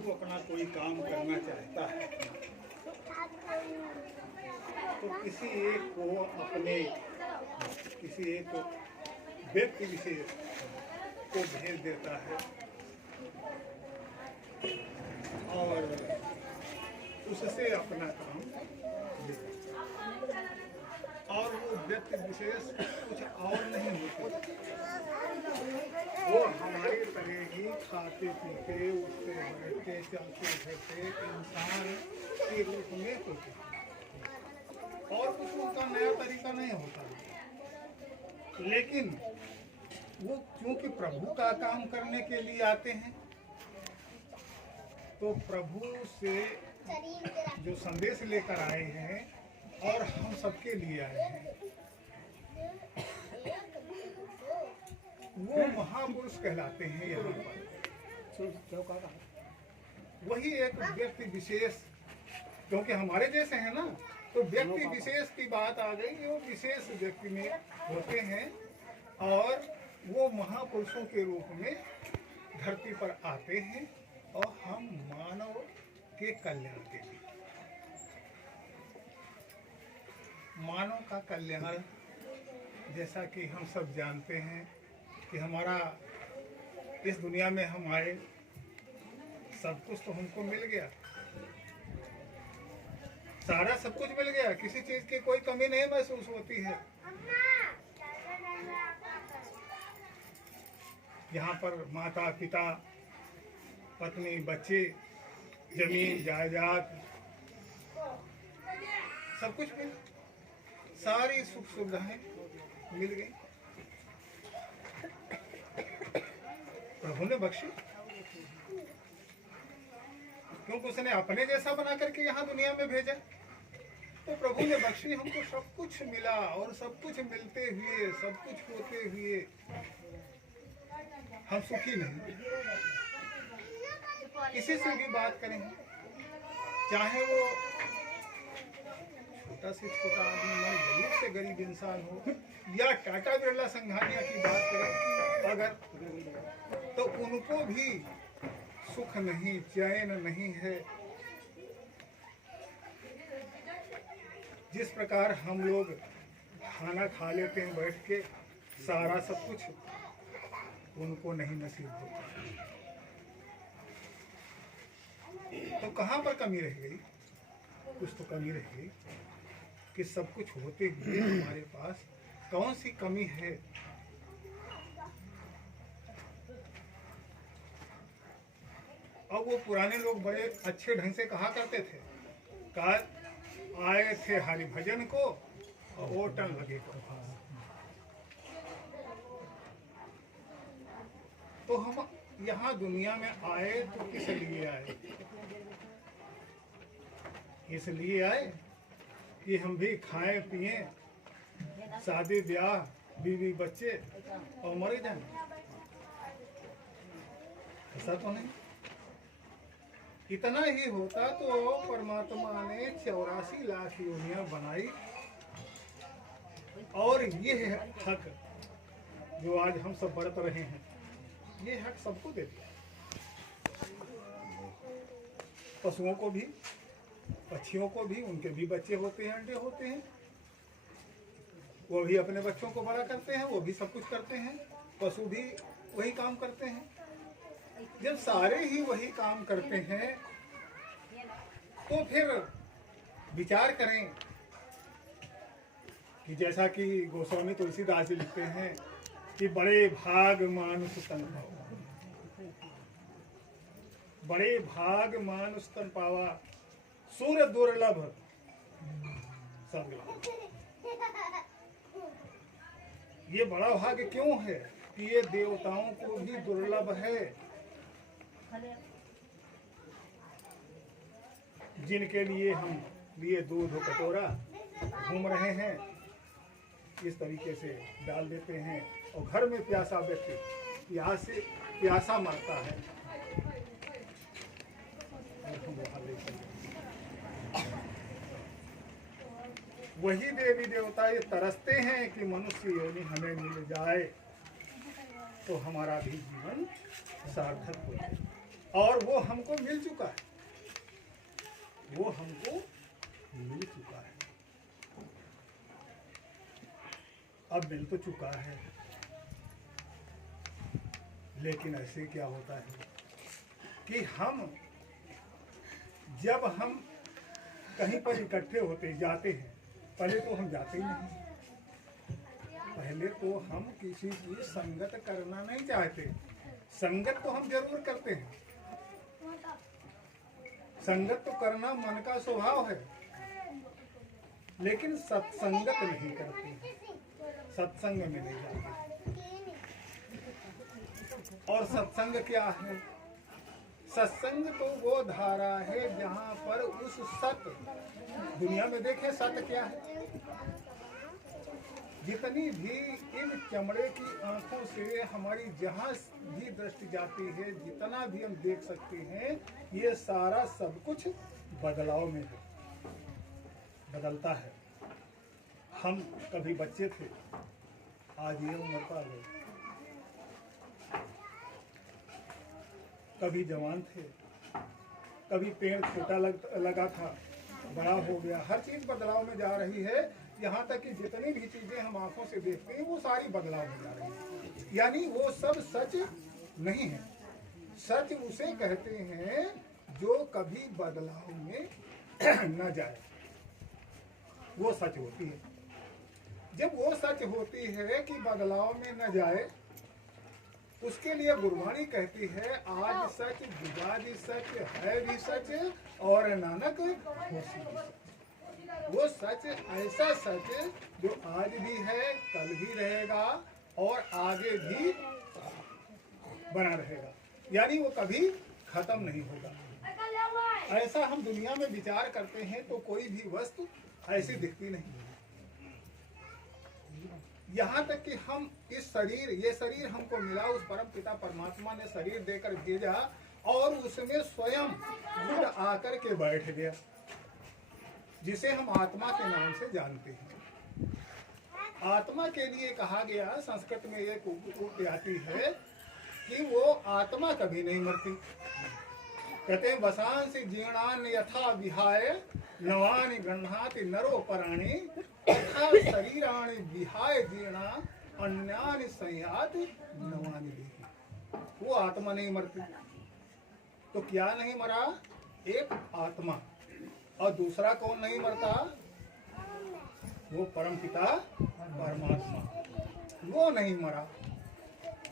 प्रभु अपना कोई काम करना चाहता है तो किसी एक व्यक्ति विशेष को भेज देता है और उससे अपना काम लेता है। और वो व्यक्ति विशेष कुछ और नहीं होते, वो हमारे तरह ही खाते पीते उठते बैठते चलते फिरते इंसान के रूप में होते और कुछ उनका नया तरीका नहीं होता। लेकिन वो क्योंकि प्रभु का काम करने के लिए आते हैं तो प्रभु से जो संदेश लेकर आए हैं और हम सबके लिए आए हैं, वो महापुरुष कहलाते हैं। यहाँ पर वही एक व्यक्ति विशेष, क्योंकि हमारे जैसे हैं ना, तो व्यक्ति विशेष की बात आ गई। वो विशेष व्यक्ति में होते हैं और वो महापुरुषों के रूप में धरती पर आते हैं और हम मानव के कल्याण के लिए, मानव का कल्याण, जैसा कि हम सब जानते हैं कि हमारा इस दुनिया में हमारे सब कुछ तो हमको मिल गया, सारा सब कुछ मिल गया, किसी चीज की कोई कमी नहीं महसूस होती है। यहाँ पर माता पिता पत्नी बच्चे जमीन जायदाद सब कुछ मिल, सारी सुख सुविधाएं मिल गई, प्रभु ने बख्शी, क्योंकि उसने अपने जैसा बना करके यहाँ दुनिया में भेजा। तो प्रभु ने बख्शी, हमको सब कुछ मिला और सब कुछ मिलते हुए सब कुछ होते हुए हम सुखी नहीं। किसी से भी बात करें, चाहे वो छोटा से छोटा आदमी हो, गरीब से गरीब इंसान हो, या टाटा बिरला संघानिया की बात करें अगर, तो उनको भी सुख नहीं, चैन नहीं है। जिस प्रकार हम लोग खाना खा लेते हैं बैठ के, सारा सब कुछ उनको नहीं नसीब होता। तो कहाँ पर कमी रह गई? कुछ तो कमी रह गई कि सब कुछ होते हुए हमारे पास कौन सी कमी है? और वो पुराने लोग बड़े अच्छे ढंग से कहा करते थे, काल आए थे हरि भजन को और ओटन लगे को। तो हम यहाँ दुनिया में आए तो किस लिए आए? इसलिए आए कि हम भी खाएं पिए, शादी ब्याह, बीवी बच्चे और मरे जाए। ऐसा तो नहीं। इतना ही होता तो परमात्मा ने 84 लाख योनियां बनाई और ये हक जो आज हम सब बरत रहे हैं, ये हक सबको दे दिया। पशुओं को भी, पक्षियों को भी, उनके भी बच्चे होते हैं, अंडे होते हैं, वो भी अपने बच्चों को बड़ा करते हैं, वो भी सब कुछ करते हैं। पशु भी वही काम करते हैं। जब सारे ही वही काम करते हैं तो फिर विचार करें कि जैसा कि गोस्वामी तुलसीदास जी लिखते हैं कि बड़े भाग मानुष तन पावा, बड़े भाग मानुष तन पावा, सूर्य दुर्लभ सब लाभ। ये बड़ा भाग्य क्यों है कि ये देवताओं को भी दुर्लभ है, जिनके लिए हम लिए दूध कटोरा घूम रहे हैं, इस तरीके से डाल देते हैं और घर में प्यासा व्यक्ति प्यासा मरता है और हम वहां ले चलते। वही देवी देवता ये तरसते हैं कि मनुष्य योनि हमें मिल जाए तो हमारा भी जीवन सार्थक हो जाए। और वो हमको मिल चुका है, वो हमको मिल चुका है। अब मिल तो चुका है, लेकिन ऐसे क्या होता है कि हम जब हम कहीं पर इकट्ठे होते जाते हैं, पहले तो हम जाते ही नहीं, पहले तो हम किसी की संगत करना नहीं चाहते। संगत तो हम जरूर करते हैं, संगत तो करना मन का स्वभाव है, लेकिन सत्संगत नहीं करते, सत्संग में नहीं जाते। और सत्संग क्या है? सत्संग तो वो धारा है जहाँ पर उस सत्य, दुनिया में देखें सत्य क्या है, जितनी भी इन चमड़े की आंखों से हमारी जहाँ भी दृष्टि जाती है, जितना भी हम देख सकते हैं, ये सारा सब कुछ बदलाव में है, बदलता है। हम कभी बच्चे थे, आज ये उम्र पर आ गए, कभी जवान थे, कभी पेड़ छोटा लगा था, बड़ा हो गया। हर चीज बदलाव में जा रही है, यहाँ तक कि जितनी भी चीजें हम आंखों से देखते हैं वो सारी बदलाव में जा रही है। यानी वो सब सच नहीं है। सच उसे कहते हैं जो कभी बदलाव में न जाए, वो सच होती है। जब वो सच होती है कि बदलाव में न जाए, उसके लिए गुरबाणी कहती है आज सच, जुगा भी सच, है भी सच, और नानक होसी भी सच। वो सच ऐसा सच जो आज भी है, कल भी रहेगा और आगे भी बना रहेगा, यानी वो कभी खत्म नहीं होगा। ऐसा हम दुनिया में विचार करते हैं तो कोई भी वस्तु ऐसी दिखती नहीं। यहाँ तक कि हम इस शरीर, ये शरीर हमको मिला, उस परम पिता परमात्मा ने शरीर देकर भेजा और उसमें स्वयं खुद आकर के बैठ गया, जिसे हम आत्मा के नाम से जानते हैं। आत्मा के लिए कहा गया, संस्कृत में एक उक्ति आती है कि वो आत्मा कभी नहीं मरती। कहते हैं वसांसि जीर्णान यथा विहाय नवानि गृह्णाति नरो पराणि तथा शरीराणि विहाय जीर्णा अन्यानि संयाति नवानि देहि। वो आत्मा नहीं मरती। तो क्या नहीं मरा? एक आत्मा, और दूसरा कौन नहीं मरता? वो परम पिता परमात्मा, वो नहीं मरा।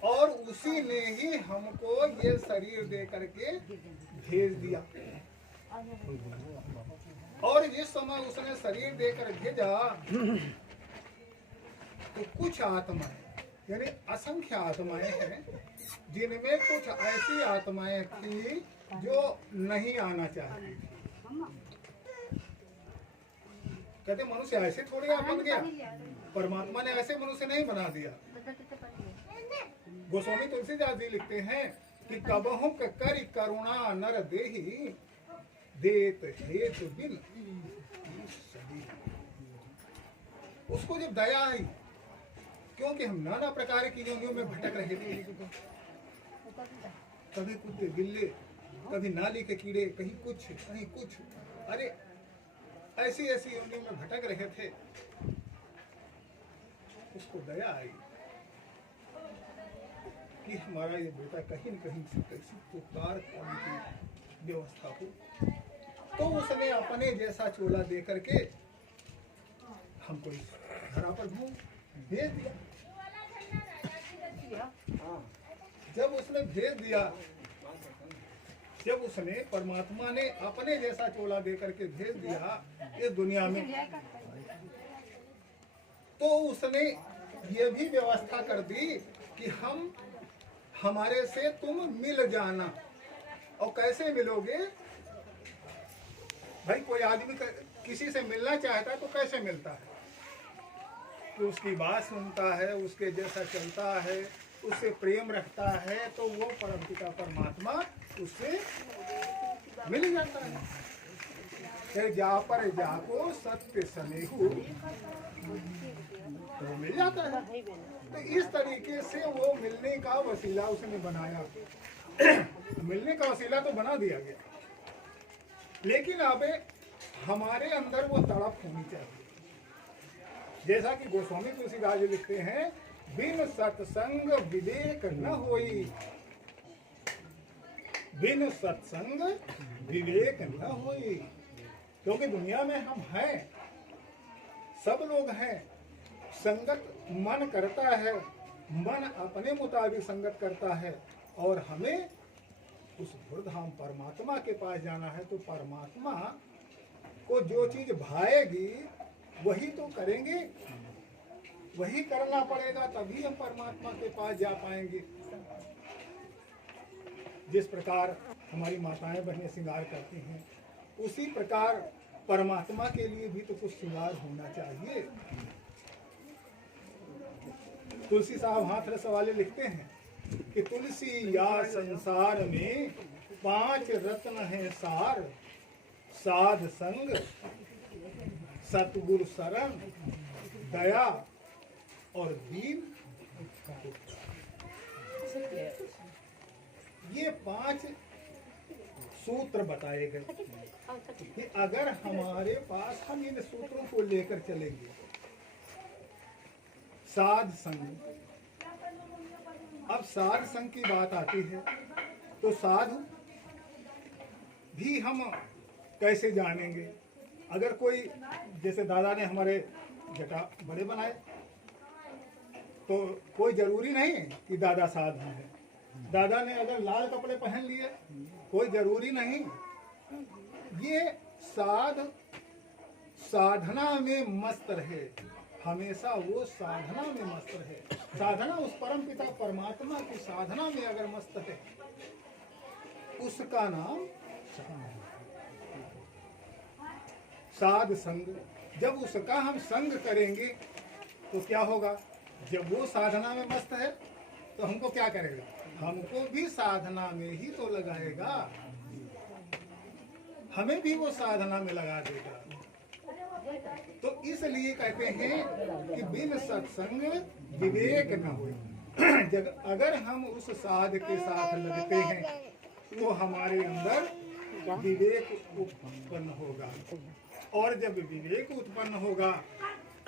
और उसी ने ही हमको ये शरीर दे करके भेज दिया। और जिस समय उसने शरीर देकर भेजा तो कुछ आत्माएं, यानी असंख्य आत्माएं हैं, जिनमें कुछ ऐसी आत्माएं थी जो नहीं आना चाहती थी। कहते मनुष्य ऐसे थोड़े आप बन गया, परमात्मा ने ऐसे मनुष्य नहीं बना दिया। गोस्वामी तुलसीदास जी लिखते हैं कि कबहु करि करुणा नर देहि देत हेतु बिन। उसको जब दया आई, क्योंकि हम नाना प्रकार की योनियों में भटक रहे थे, कभी कुत्ते बिल्ले, कभी नाली के कीड़े, कहीं कुछ कहीं कुछ, अरे ऐसी ऐसी योनियों में भटक रहे थे। उसको दया आई कि हमारा ये बेटा कहीं न कहीं से कैसी पुकार करने की व्यवस्था हो। तो उसने अपने जैसा चोला दे करके हमको इस धरा पर भेज दिया। जब उसने भेज दिया, जब उसने परमात्मा ने अपने जैसा चोला दे करके भेज दिया इस दुनिया में, तो उसने ये भी व्यवस्था कर दी कि हम हमारे से तुम मिल जाना। और कैसे मिलोगे भाई? कोई आदमी किसी से मिलना चाहता है तो कैसे मिलता है? तो उसकी बात सुनता है, उसके जैसा चलता है, उससे प्रेम रखता है, तो वो परमपिता परमात्मा उससे मिल जाता है। जा पर जाको सत्य स्नेहु, तो मिल जाता है। तो इस तरीके से वो मिलने का वसीला उसने बनाया। मिलने का वसीला तो बना दिया गया, लेकिन अब हमारे अंदर वो तड़प होनी चाहिए। जैसा कि गोस्वामी तुलसीदास जी लिखते हैं, बिन सत्संग विवेक न होई, बिन सत्संग विवेक न होई। क्योंकि दुनिया में हम हैं, सब लोग हैं, संगत मन करता है, मन अपने मुताबिक संगत करता है, और हमें उस धुरधाम परमात्मा के पास जाना है। तो परमात्मा को जो चीज भाएगी वही तो करेंगे, वही करना पड़ेगा, तभी हम परमात्मा के पास जा पाएंगे। जिस प्रकार हमारी माताएं बहनें श्रृंगार करती हैं, उसी प्रकार परमात्मा के लिए भी तो कुछ श्रृंगार होना चाहिए। तुलसी साहब हाथ रसवाले लिखते हैं कि तुलसी या संसार में 5 रत्न है सार, साध संग, सतगुरु शरण, दया और दीन। ये 5 सूत्र बताए गए कि अगर हमारे पास हम इन सूत्रों को लेकर चलेंगे, साध संग। अब साध संग की बात आती है तो साधु भी हम कैसे जानेंगे? अगर कोई, जैसे दादा ने हमारे जटा बड़े बनाए, तो कोई जरूरी नहीं कि दादा साधु हैं। दादा ने अगर लाल कपड़े पहन लिए, कोई जरूरी नहीं। ये साधना में मस्त रहे, हमेशा वो साधना में मस्त रहे। साधना उस परम पिता परमात्मा की साधना में अगर मस्त है, उसका नाम साध संग। जब उसका हम संग करेंगे तो क्या होगा? जब वो साधना में मस्त है तो हमको क्या करेगा? हमको भी साधना में ही तो लगाएगा, हमें भी वो साधना में लगा देगा। तो इसलिए कहते हैं कि बिन सत्संग विवेक न हो। अगर हम उस साध के साथ लगते हैं तो हमारे अंदर विवेक उत्पन्न होगा, और जब विवेक उत्पन्न होगा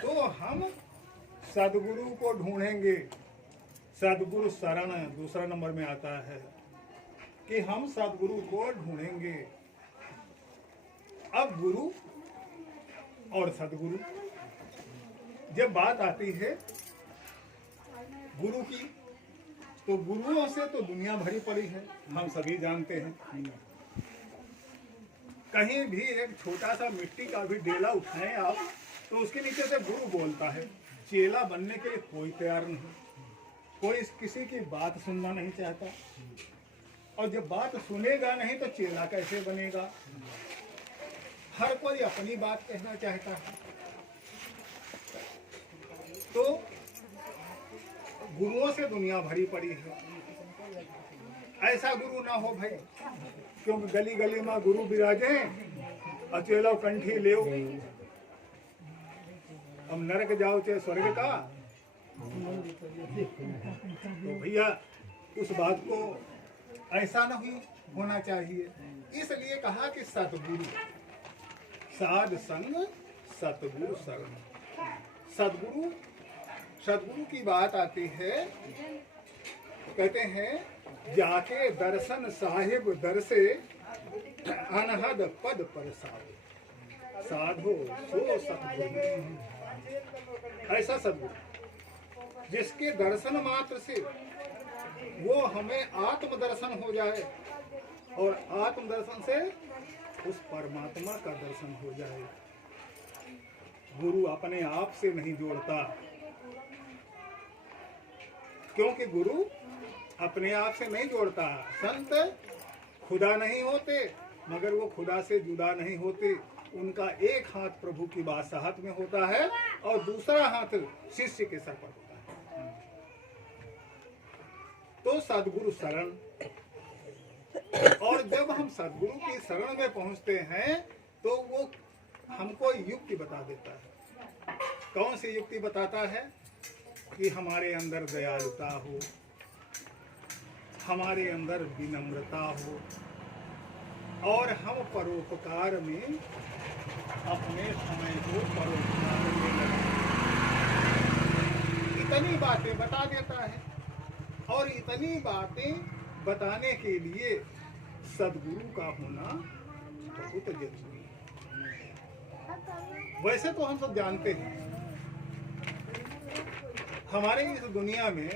तो हम सदगुरु को ढूंढेंगे। सदगुरु शरण दूसरा नंबर में आता है कि हम सदगुरु को ढूंढेंगे। अब गुरु और सदगुरु, जब बात आती है गुरु की, तो गुरुओं से तो दुनिया भरी पड़ी है, हम सभी जानते हैं। कहीं भी एक छोटा सा मिट्टी का भी डेला उठाएं आप, तो उसके नीचे से गुरु बोलता है। चेला बनने के लिए कोई तैयार नहीं, कोई किसी की बात सुनना नहीं चाहता, और जब बात सुनेगा नहीं तो चेला कैसे बनेगा? हर कोई अपनी बात कहना चाहता है। तो गुरुओं से दुनिया भरी पड़ी है। ऐसा गुरु ना हो भाई, क्योंकि गली गली में गुरु विराजे, अचेलो कंठी ले, हम नरक जाओ चाहे स्वर्ग का। तो भैया उस बात को ऐसा नहीं होना चाहिए। इसलिए कहा कि सतगुरु, साध संग, सतगुरु शरण। सदगुरु की बात आती है, कहते हैं जाके दर्शन साहिब दर से अनहद पद पर साधो सो सतगुरु। ऐसा सदगुरु जिसके दर्शन मात्र से वो हमें आत्मदर्शन हो जाए, और आत्मदर्शन से उस परमात्मा का दर्शन हो जाए। गुरु अपने आप से नहीं जोड़ता, क्योंकि गुरु अपने आप से नहीं जोड़ता। संत खुदा नहीं होते, मगर वो खुदा से जुदा नहीं होते। उनका एक हाथ प्रभु की बादशाहत में होता है और दूसरा हाथ शिष्य के सर पर होता है। तो सदगुरु शरण, और जब हम सदगुरु की शरण में पहुंचते हैं तो वो हमको युक्ति बता देता है। कौन सी युक्ति बताता है? कि हमारे अंदर दयालुता हो, हमारे अंदर विनम्रता हो और हम परोपकार में अपने समय को परोपकार में लगाएं। इतनी बातें बता देता है और इतनी बातें बताने के लिए सद्गुरु का होना बहुत जरूरी है। वैसे तो हम सब जानते हैं हमारे इस दुनिया में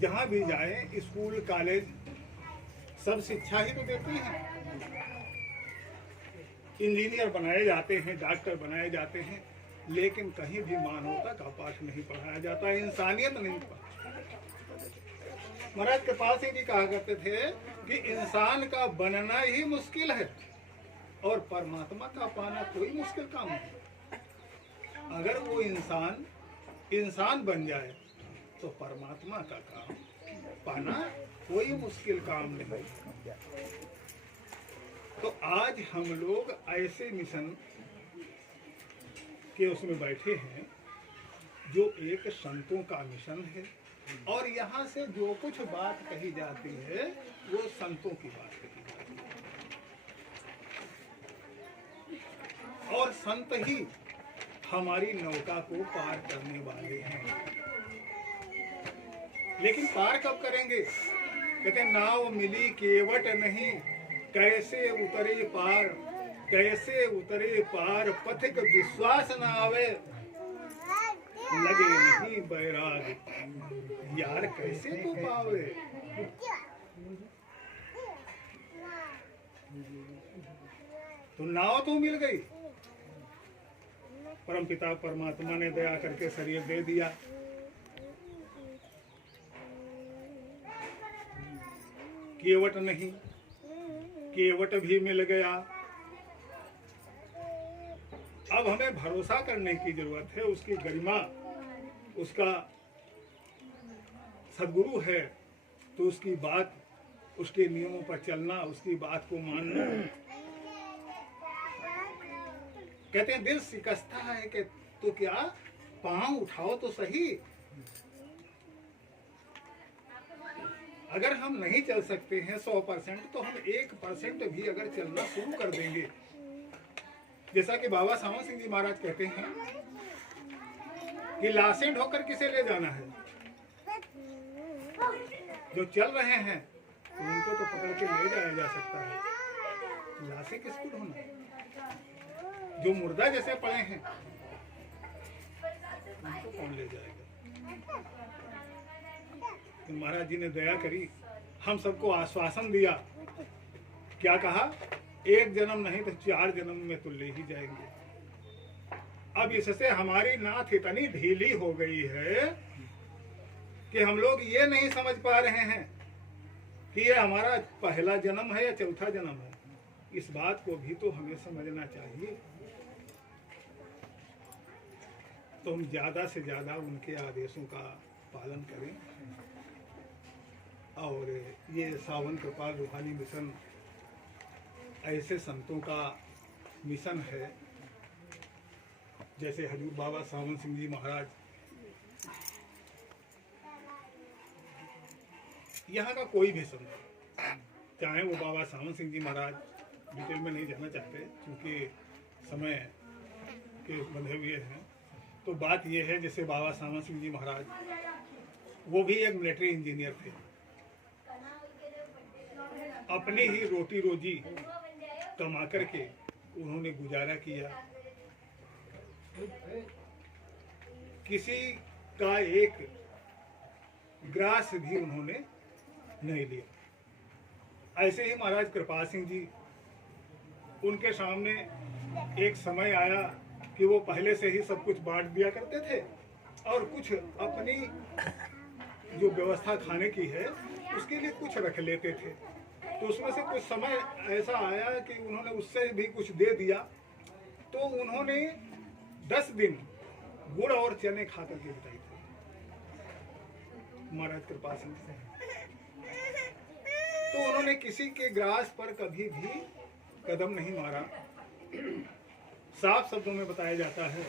जहाँ भी जाए स्कूल कॉलेज सब शिक्षा ही तो देती हैं। इंजीनियर बनाए जाते हैं, डॉक्टर बनाए जाते हैं, लेकिन कहीं भी मानवता का पाठ नहीं पढ़ाया जाता, इंसानियत नहीं पढ़ाया। महाराज कृपाल सिंह जी कहा करते थे कि इंसान का बनना ही मुश्किल है और परमात्मा का पाना कोई मुश्किल काम नहीं। अगर वो इंसान बन जाए तो परमात्मा का काम पाना कोई मुश्किल काम नहीं। तो आज हम लोग ऐसे मिशन के उसमें बैठे हैं जो एक संतों का मिशन है और यहाँ से जो कुछ बात कही जाती है वो संतों की बात कही जाती है और संत ही हमारी नौका को पार करने वाले हैं। लेकिन पार कब करेंगे? कहते नाव मिली केवट नहीं, कैसे उतरे पार, कैसे उतरे पार, पथिक विश्वास न आवे, लगे नहीं बैराग, यार कैसे तो पावे। तो नाव तो मिल गई, परमपिता परमात्मा ने दया करके शरीर दे दिया, केवट नहीं, केवट भी मिल गया। अब हमें भरोसा करने की जरूरत है, उसकी गरिमा, उसका सद्गुरु है तो उसकी बात, उसके नियमों पर चलना, उसकी बात को मानना। कहते हैं दिल शिकस्ता है कि तो क्या पांव उठाओ तो सही। अगर हम नहीं चल सकते हैं 100% तो हम 1% भी अगर चलना शुरू कर देंगे, जैसा कि बाबा सावन सिंह जी महाराज कहते हैं कि लाशें ढोकर किसे ले जाना है, जो चल रहे हैं तो उनको तो पकड़ के ले जाया जा सकता है, लाशें किसको ढोना, जो मुर्दा जैसे पड़े हैं उनको कौन ले जाएगा। तो महाराज जी ने दया करी, हम सबको आश्वासन दिया, क्या कहा, एक जन्म नहीं तो 4 जन्म में तो ले ही जाएंगे। अब इससे हमारी नाथ इतनी ढीली हो गई है कि हम लोग ये नहीं समझ पा रहे हैं कि ये हमारा पहला जन्म है या चौथा जन्म है। इस बात को भी तो हमें समझना चाहिए। तो हम ज्यादा से ज्यादा उनके आदेशों का पालन करें और ये सावन कृपाल रूहानी मिशन ऐसे संतों का मिशन है जैसे हजूर बाबा सावन सिंह जी महाराज, यहाँ का कोई भी संत, चाहे वो बाबा सावन सिंह जी महाराज, डिटेल में नहीं जाना चाहते क्योंकि समय के बंधे हुए हैं। तो बात ये है जैसे बाबा सावन सिंह जी महाराज, वो भी एक मिलिट्री इंजीनियर थे, अपनी ही रोटी रोजी कमा करके उन्होंने गुजारा किया, किसी का एक ग्रास भी उन्होंने नहीं लिया। ऐसे ही महाराज कृपाल सिंह जी, उनके सामने एक समय आया कि वो पहले से ही सब कुछ बांट दिया करते थे और कुछ अपनी जो व्यवस्था खाने की है उसके लिए कुछ रख लेते थे। तो उसमें से कुछ समय ऐसा आया कि उन्होंने उससे भी कुछ दे दिया, तो उन्होंने 10 दिन गुड़ और चने खा करके बिताई थी महाराज कृपाल सिंह से। तो उन्होंने किसी के ग्रास पर कभी भी कदम नहीं मारा। साफ शब्दों में बताया जाता है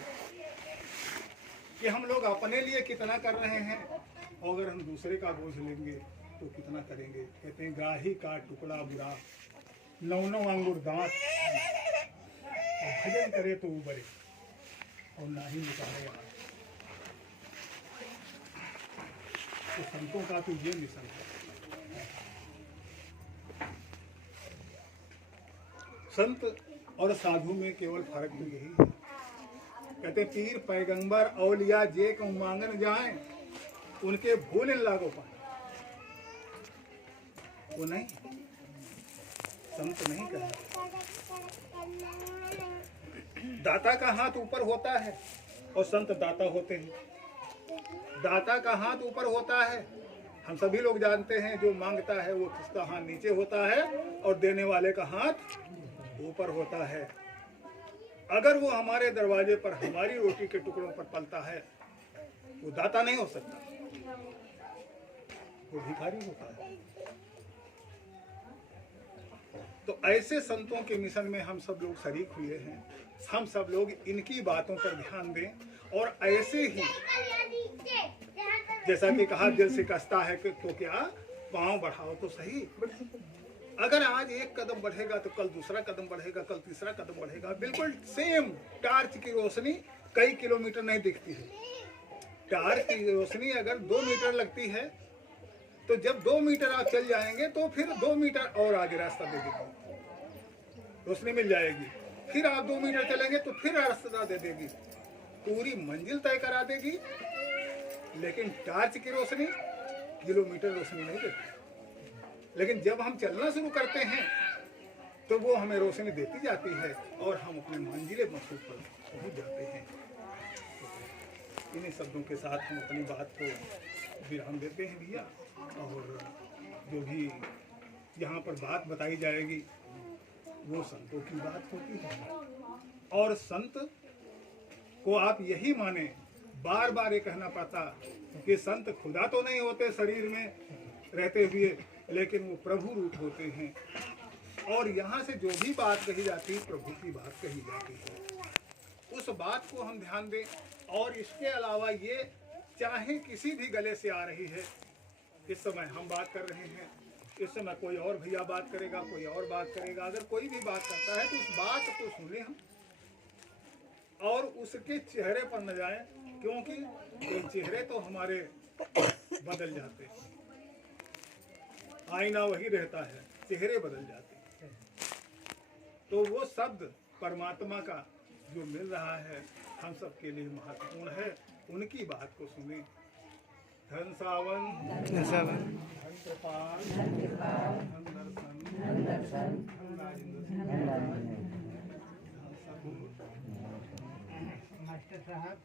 कि हम लोग अपने लिए कितना कर रहे हैं और अगर हम दूसरे का बोझ लेंगे तो कितना करेंगे। कहते हैं ग्राही का टुकड़ा बुरा, 9 अंगूर दांत, और भजन करे तो उबरे और ना ही निकाले हाथ। तो संतों का तो ये मिशन है। संत और साधु में केवल फर्क तो यही है। कहते पीर पैगंबर औलिया जे को मांगन जाए, उनके भूले लागो पाए। वो नहीं, संत नहीं कहा। दाता का हाथ ऊपर होता है और संत दाता होते हैं। दाता का हाथ ऊपर होता है, हम सभी लोग जानते हैं। जो मांगता है वो किसका हाथ नीचे होता है और देने वाले का हाथ ऊपर होता है। अगर वो हमारे दरवाजे पर हमारी रोटी के टुकड़ों पर पलता है, वो दाता नहीं हो सकता, वो भिखारी होता है। तो ऐसे संतों के मिशन में हम सब लोग शरीक हुए हैं। हम सब लोग इनकी बातों पर ध्यान दें और ऐसे ही, जैसा कि कहा दिल से कसता है कि तो क्या, पांव बढ़ाओ तो सही। अगर आज एक कदम बढ़ेगा तो कल दूसरा कदम बढ़ेगा, कल तीसरा कदम बढ़ेगा। बिल्कुल सेम टार्च की रोशनी कई किलोमीटर नहीं दिखती है। टार्च की रोशनी अगर 2 मीटर लगती है तो जब 2 मीटर आप चल जाएंगे तो फिर 2 मीटर और आगे रास्ता दे देगी, रोशनी मिल जाएगी। फिर आप 2 मीटर चलेंगे तो फिर रास्ता दे देगी, पूरी मंजिल तय करा देगी। लेकिन टार्च की रोशनी किलोमीटर रोशनी नहीं देती। लेकिन जब हम चलना शुरू करते हैं तो वो हमें रोशनी देती जाती है और हम अपने मंजिले मकसूद पर पहुंच जाते हैं। इन्हीं शब्दों के साथ हम अपनी बात को विराम देते हैं भैया। और जो भी यहाँ पर बात बताई जाएगी वो संतों की बात होती है। और संत को आप यही माने, बार बार ये कहना पड़ता कि संत खुदा तो नहीं होते शरीर में रहते हुए, लेकिन वो प्रभु रूप होते हैं। और यहाँ से जो भी बात कही जाती है प्रभु की बात कही जाती है। उस बात को हम ध्यान दें। और इसके अलावा ये चाहे किसी भी गले से आ रही है, इस समय हम बात कर रहे हैं, इस समय कोई और भैया बात करेगा, कोई और बात करेगा। अगर कोई भी बात करता है तो उस बात को सुने हम और उसके चेहरे पर न जाए, क्योंकि ये चेहरे तो हमारे बदल जाते हैं। आईना वही रहता है, चेहरे बदल जाते हैं। तो वो शब्द परमात्मा का जो मिल रहा है हम सबके लिए महत्वपूर्ण है। उनकी बात को सुने। धन सावन, धन कृपाल, धन दर्शन, धन राजेंद्र, मास्टर साहब।